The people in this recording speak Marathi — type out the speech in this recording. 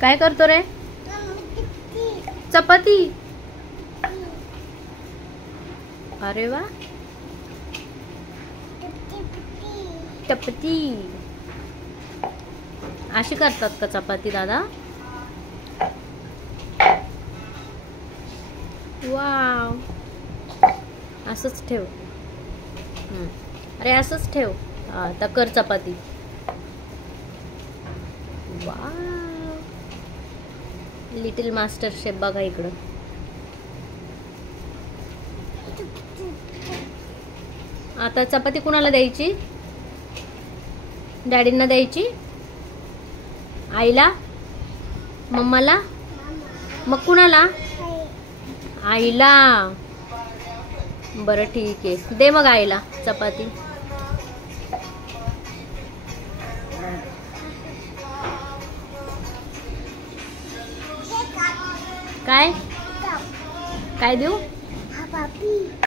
काय करतो रे? चपाती. अरे वा, चपाती अशी करतात का चपाती दादा? वाव, असंच ठेव. अरे असंच ठेव. आता कर चपाती. वाव, लिटिल मास्टर शेफ बघा इकडं. आता चपाती कुणाला द्यायची? डॅडींना द्यायची? आईला? मम्माला? मग कुणाला? आईला. बरं ठीक आहे, दे मग आईला चपाती. काय काय देऊ?